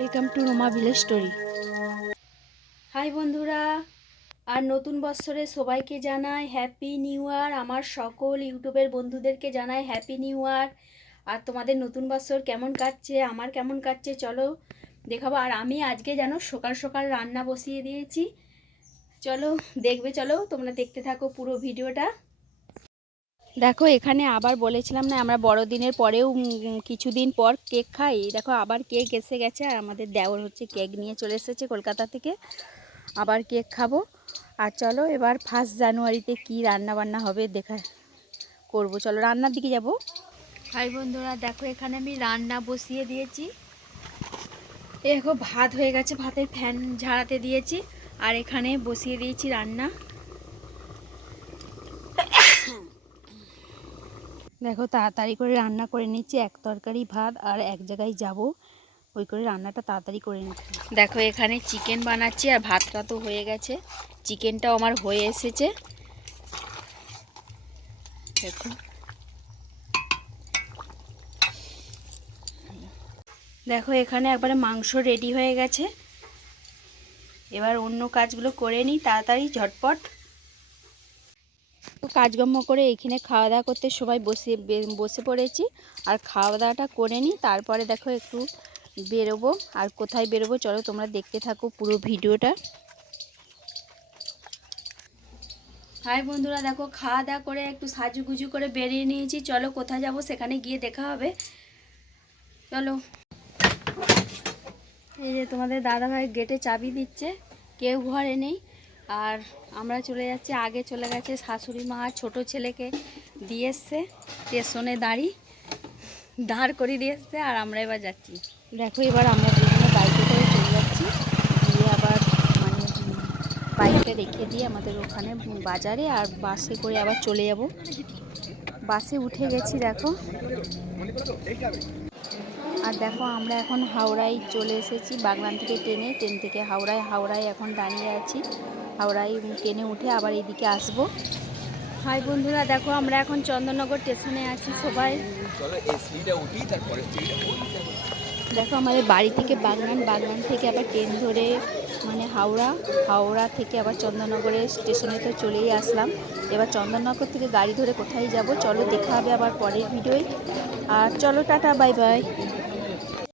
Welcome to Roma village story hi বন্ধুরা, আর নতুন বছরে সবাইকে জানাই হ্যাপি নিউ ইয়ার আমার সকল ইউটিউবের বন্ধুদেরকে জানাই হ্যাপি নিউ ইয়ার আর তোমাদের নতুন বছর কেমন কাটছে, আমার কেমন কাটছে, চলো দেখাবো। আর আমি আজকে যেন সকাল সকাল রান্না বসিয়ে দিয়েছি। চলো, দেখবে, চলো, তোমরা দেখতে থাকো পুরো ভিডিওটা। দেখো, এখানে আবার বলেছিলাম না, আমরা বড়দিনের পরেও কিছুদিন পর কেক খাই। দেখো, আবার কেক এসে গেছে, আর আমাদের দেওর হচ্ছে কেক নিয়ে চলে এসেছে কলকাতা থেকে। আবার কেক খাব। আর চলো, এবার ফার্স্ট জানুয়ারিতে কি রান্না বান্না হবে দেখা করব। চলো, রান্নার দিকে যাব। ভাই বন্ধুরা, দেখো, এখানে আমি রান্না বসিয়ে দিয়েছি। দেখো, ভাত হয়ে গেছে, ভাতের ফ্যান ঝাড়াতে দিয়েছি। আর এখানে বসিয়ে দিয়েছি রান্না। দেখো তাড়াতাড়ি করে রান্না করে নিচ্ছি, এক তরকারি, ভাত আর এক জায়গায় যাব। ওই করে রান্নাটা তাড়াতাড়ি করে নিচ্ছি। দেখো এখানে চিকেন বানাচ্ছি আর ভাতটা তো হয়ে গেছে। চিকেনটাও আমার হয়ে এসেছে। দেখো। দেখো এখানে একবারে মাংস রেডি হয়ে গেছে। এবার অন্য কাজগুলো করে নিই, তাড়াতাড়ি ঝটপট। কাজকর্ম করে এখানে খাওয়া দাওয়া করতে সবাই বসে বসে পড়েছি। আর খাওয়া দাওয়াটা করে নিই, তারপরে দেখো একটু বেরোবো। আর কোথায় বেরোবো চলো তোমরা দেখতে থাকো পুরো ভিডিওটা। হাই বন্ধুরা, দেখো খাওয়া দাওয়া করে একটু সাজুগুজু করে বেরিয়ে নিয়েছি। চলো কোথায় যাব সেখানে গিয়ে দেখা হবে। চলো। এই যে তোমাদের দাদাভাই গেটে চাবি দিচ্ছে, কেউ ঘরে নেই। আর আমরা চলে যাচ্ছি, আগে চলে গেছে শাশুড়ি মা আর ছোটো ছেলেকে দিয়ে এসছে স্টেশনে দাঁড়ি, দাঁড় করিয়ে দিয়ে এসছে আর আমরা এবার যাচ্ছি। দেখো এবার আমরা দুজনে বাইকে করে চলে যাচ্ছি দিয়ে আবার মানে বাইকটা রেখে দিয়ে আমাদের ওখানে বাজারে আর বাসে করে আবার চলে যাব। বাসে উঠে গেছি, দেখো। আর দেখো আমরা এখন হাওড়ায় চলে এসেছি বাগনান থেকে ট্রেনে। ট্রেন থেকে হাওড়ায় হাওড়ায় এখন দাঁড়িয়ে আছি। হাওড়ায় ট্রেনে উঠে আবার এইদিকে আসব। হাই বন্ধুরা দেখো আমরা এখন চন্দননগর স্টেশনে আছি সবাই। চলো এই সিঁড়িটা উঠি তারপরে সিঁড়িটা দেখো আমাদের বাড়ি থেকে বাগনান বাগনান থেকে আবার ট্রেন ধরে মানে হাওড়া হাওড়া থেকে আবার চন্দননগরের স্টেশনে তো চলেই আসলাম। এবার চন্দননগর থেকে গাড়ি ধরে কোথায় যাব? চলো দেখা হবে আবার পরের ভিডিওয়। আর চলো টাটা বাই বাই।